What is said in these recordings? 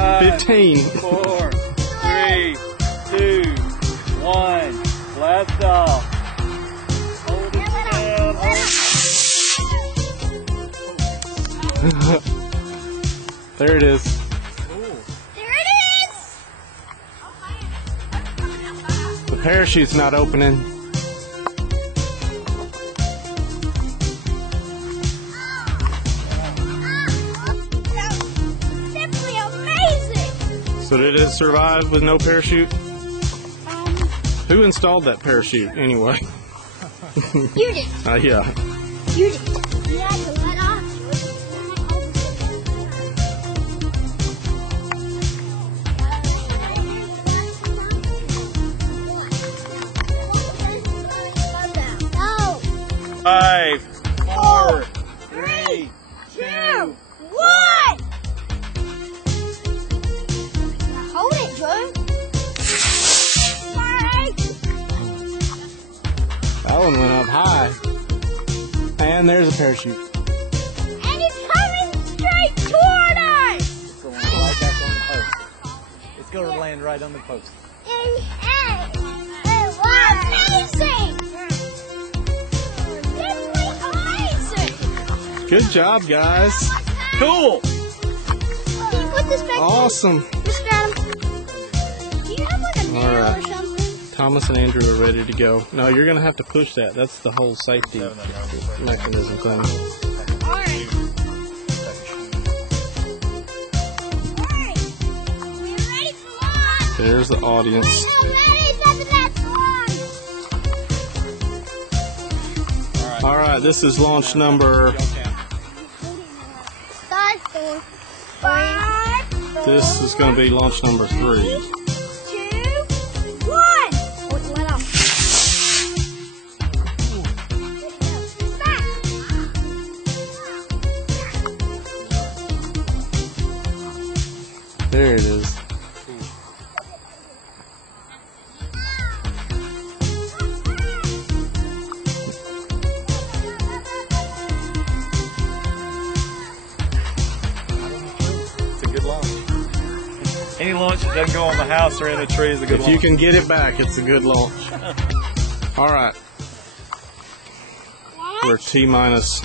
15. 4, 3, 2, 1. Blast off. Hold it down. There it is. There it is! The parachute's not opening. Simply amazing! So did it survive with no parachute? Who installed that parachute anyway? You did. Yeah. You did. You had to let off. No. 5, 4, 3, 2, 1. Now hold it, Joe. That one went up high. And there's a parachute. And it's coming straight toward us. It's going right back on the post. It's going to land right on the post. Amazing. Simply amazing. Good job, guys. Cool. Can you put this back Awesome. Mr. Adam, do you have like a nail All right. or something? Thomas and Andrew are ready to go. No, you're going to have to push that. That's the whole safety mechanism thing. Alright. Alright. We're ready for launch. There's the audience. We're ready for the next launch. All right, this is launch number. 5, 4, 5. This is going to be launch number 3. 2, 1. Oh, it let off. Back. There it is. It's a good launch. Any launch that doesn't go on the house or in a tree is a good If launch. you can get it back, it's a good launch. All right, we're T-minus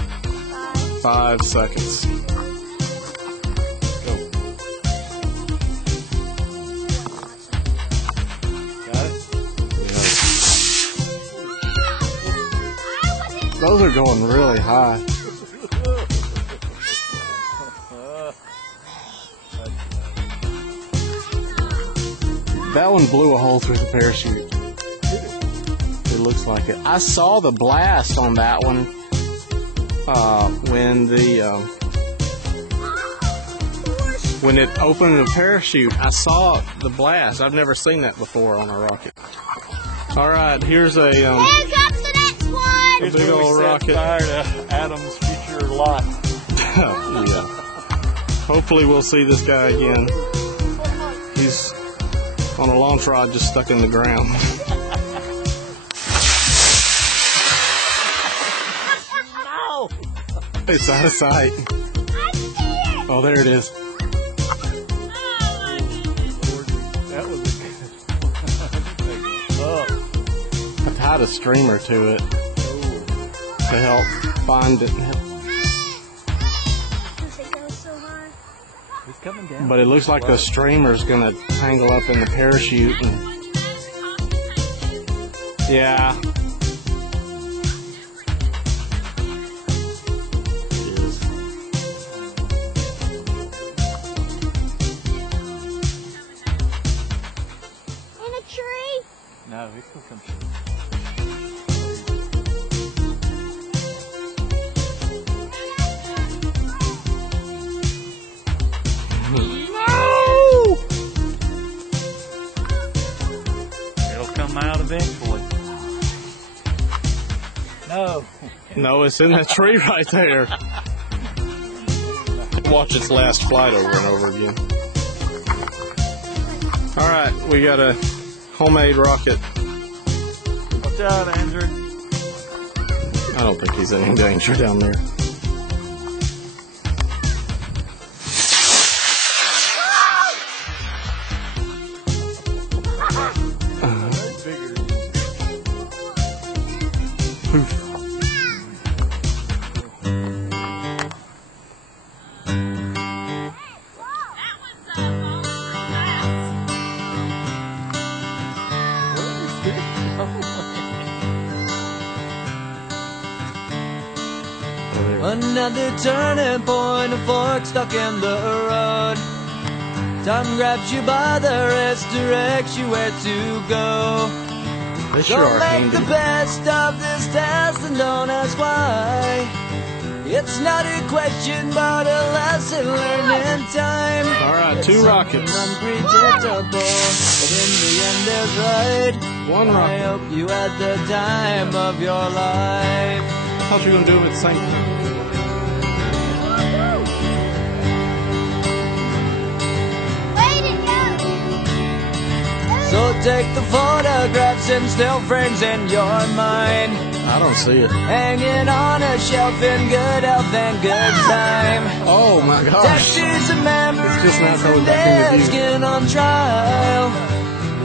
5 seconds. Go. Got it? Yeah. Those are going really high. That one blew a hole through the parachute. It looks like it. I saw the blast on that one when it opened the parachute. I saw the blast. I've never seen that before on a rocket. All right, here's a Here comes the next one. Here's big where we old set rocket. fire to Adam's future lot. yeah. Hopefully we'll see this guy again. He's on a launch rod just stuck in the ground. No! It's out of sight. I see it. Oh, there it is. That was a good. I tied a streamer to it to help find it. Does it go so high? It's coming down. But it looks like the streamer's gonna tangle up in the parachute. And yeah. It is. In a tree? No, it still comes through. No! It'll come out eventually. No. No, it's in that tree right there. Watch its last flight over and over again. All right, we got a homemade rocket. Watch out, Andrew. I don't think he's in any danger down there. another turning point, a fork stuck in the road. Time grabs you by the wrist, directs you where to go. They sure Don't are make handy. the best of this test and don't ask why. It's not a question, but a lesson learned in time. All right, It's 2 something rockets. unpredictable, but in the end it's right. 1 I rocket. hope you had the time of your life. I thought you were gonna do them at the same time. Way to go! So take the photographs and still frames in your mind, I don't see it. hanging on a shelf in good health and good time. Oh my gosh. Taxes and memories It's just not and going back in the dead view. skin on trial.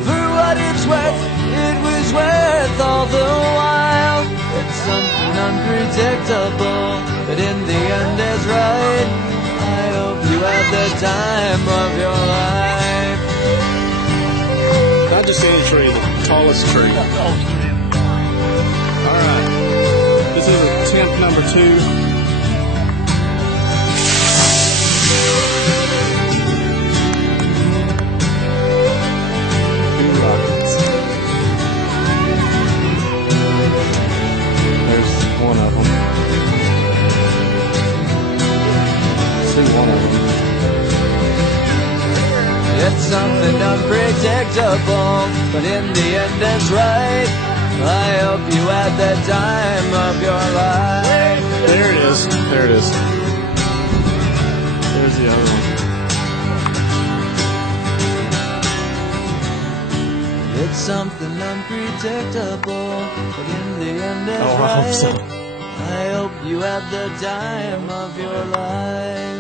For what it's worth, it was worth all the while. It's something unpredictable, but in the end is right. I hope you had the time of your life. Not just any tree, the tallest tree. All right. This is attempt number 2. There's one of them. See one of them. It's something unpredictable, but in the end it's right. I hope you had the time of your life. There it is. There it is. There's the other one. It's something unpredictable, but in the end it's Oh, I right. hope so. I hope you had the time of your life.